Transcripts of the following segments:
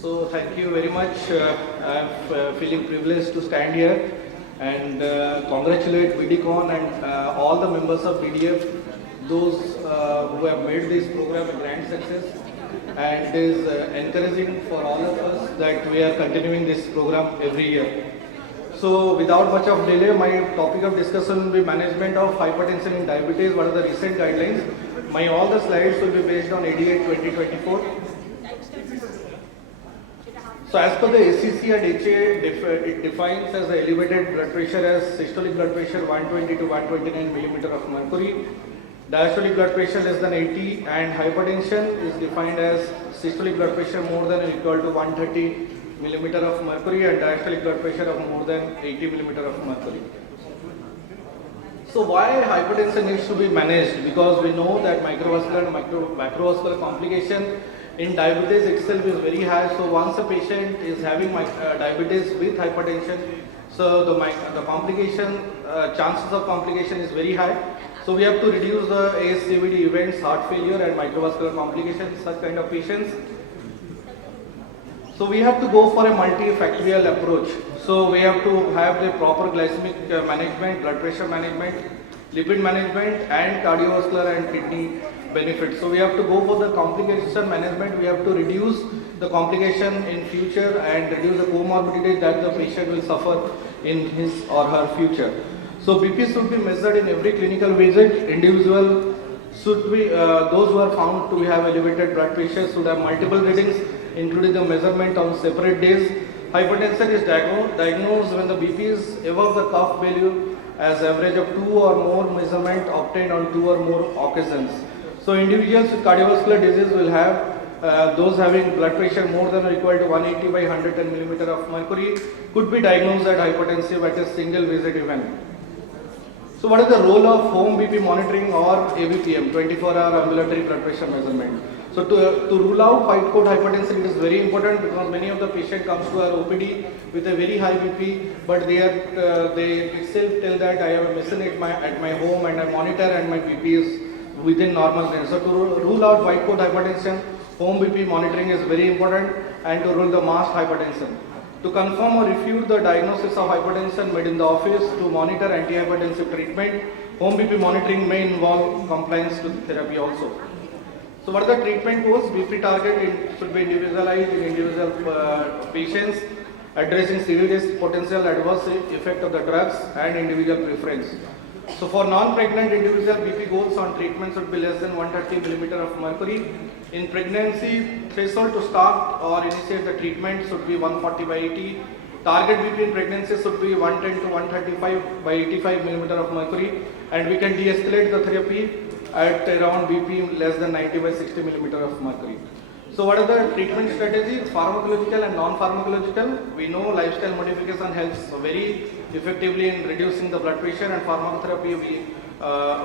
So thank you very much. I'm feeling privileged to stand here and congratulate VDCon and all the members of BDF, those who have made this program a grand success, and it is encouraging for all of us that we are continuing this program every year. So without much of delay, my topic of discussion will be management of hypertension in diabetes. What are the recent guidelines? All the slides will be based on ADA 2024. So as per the ACC and HA, it defines as the elevated blood pressure as systolic blood pressure 120 to 129 millimeter of mercury, diastolic blood pressure less than 80, and hypertension is defined as systolic blood pressure more than or equal to 130 millimeter of mercury and diastolic blood pressure of more than 80 millimeter of mercury. So why hypertension needs to be managed? Because we know that microvascular and macrovascular complication in diabetes itself is very high. So once a patient is having diabetes with hypertension, so the complication, chances of complication is very high. So we have to reduce the ASCVD events, heart failure and microvascular complications, such kind of patients. So we have to go for a multifactorial approach. So we have to have the proper glycemic management, blood pressure management, lipid management and cardiovascular and kidney benefits. So we have to go for the complication management. We have to reduce the complication in future and reduce the comorbidity that the patient will suffer in his or her future. So BP should be measured in every clinical visit. Individual should be, those who are found to have elevated blood pressure should have multiple readings, including the measurement on separate days. Hypertension is diagnosed when the BP is above the cuff value as average of 2 or more measurement obtained on 2 or more occasions. So individuals with cardiovascular disease will have those having blood pressure more than or equal to 180 by 110 millimeter of mercury could be diagnosed as hypertensive at a single visit event. So what is the role of home BP monitoring or ABPM, 24-hour ambulatory blood pressure measurement? So to rule out white coat hypertension, it is very important because many of the patient comes to our OPD with a very high BP, but they itself tell that I have a medicine at my home and I monitor and my BP is within normal range. So to rule out white coat hypertension, home BP monitoring is very important, and to rule the masked hypertension. To confirm or refute the diagnosis of hypertension made in the office to monitor antihypertensive treatment, home BP monitoring may involve compliance to therapy also. So what are the treatment goals? BP target should be individualized in individual patients, addressing serious potential adverse effect of the drugs and individual preference. So for non-pregnant individual, BP goals on treatment should be less than 130 millimeter of mercury. In pregnancy, threshold to start or initiate the treatment should be 140 by 80. Target BP in pregnancy should be 110 to 135 by 85 millimeter of mercury, and we can de-escalate the therapy at around BP less than 90 by 60 millimeter of mercury. So what are the treatment strategies? Pharmacological and non-pharmacological. We know lifestyle modification helps very effectively in reducing the blood pressure, and pharmacotherapy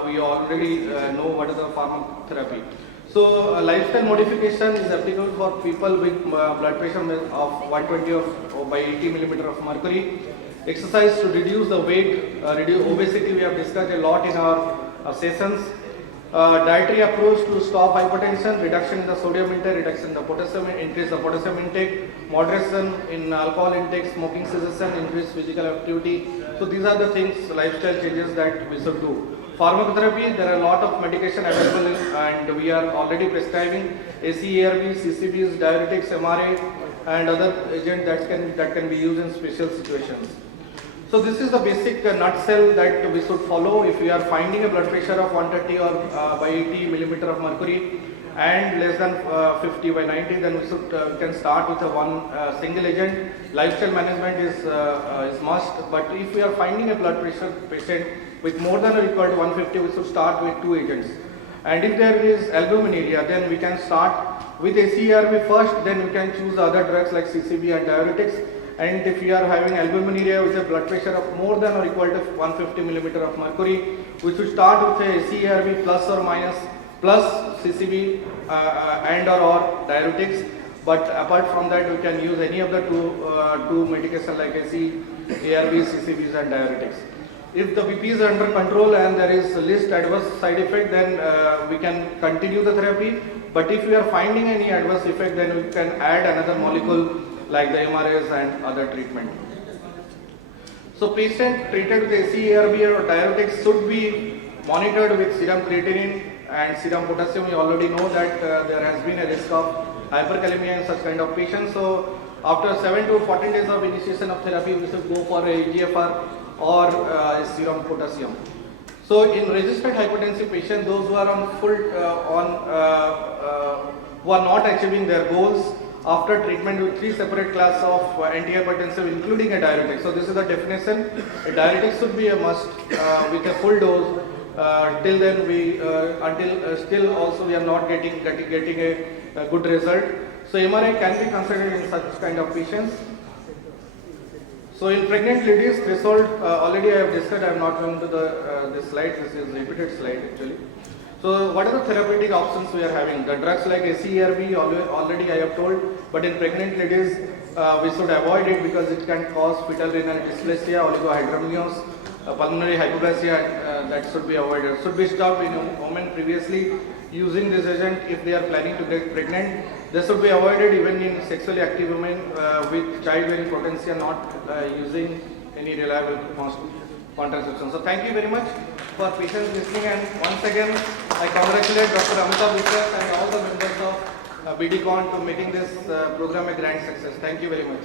we already know what is the pharmacotherapy. So lifestyle modification is applicable for people with blood pressure of 120 by 80 millimeter of mercury. Exercise to reduce the weight, reduce obesity. We have discussed a lot in our sessions. Dietary approach to stop hypertension, reduction in the sodium intake, reduction in the potassium, increase the potassium intake, moderation in alcohol intake, smoking cessation, increase physical activity. So these are the things, lifestyle changes that we should do. Pharmacotherapy, there are a lot of medication available and we are already prescribing ACE/ARB, CCBs, diuretics, MRA and other agents that can be used in special situations. So this is the basic nutshell that we should follow. If we are finding a blood pressure of 130 or by 80 millimeter of mercury and less than 50 by 90, then we can start with one single agent. Lifestyle management is must. But if we are finding a blood pressure patient with more than or equal to 150, we should start with 2 agents. And if there is albuminuria, then we can start with ACE/ARB first. Then we can choose other drugs like CCB and diuretics. And if you are having albuminuria with a blood pressure of more than or equal to 150 millimeter of mercury, we should start with a ACE/ARB plus or minus plus CCB and or diuretics. But apart from that, we can use any of the two medication like ACE/ARB, CCBs and diuretics. If the BP is under control and there is least adverse side effect, then we can continue the therapy. But if we are finding any adverse effect, then we can add another molecule like the MRAs and other treatment. So patient treated with ACE-ARB or diuretics should be monitored with serum creatinine and serum potassium. We already know that there has been a risk of hyperkalemia in such kind of patients. So after 7 to 14 days of initiation of therapy, we should go for a EGFR or serum potassium. So in resistant hypertensive patients, those who are on who are not achieving their goals after treatment with 3 separate class of antihypertensive, including a diuretic. So this is the definition. A diuretic should be a must with a full dose. Till then, still also we are not getting a good result. So MRI can be considered in such kind of patients. So in pregnant ladies, threshold already I have discussed. I am not going to this slide. This is a repeated slide actually. So what are the therapeutic options we are having? The drugs like ACE-ARB already I have told, but in pregnant ladies we should avoid it because it can cause fetal renal dysplasia, oligohydramnios, pulmonary hypoplasia, that should be avoided. Should be stopped in women previously using this agent if they are planning to get pregnant. This should be avoided even in sexually active women with childbearing potential not using any reliable contraception. So thank you very much for patience listening, and once again I congratulate Dr. Amitabh Vishwas and all the members of BDCon to making this program a grand success. Thank you very much.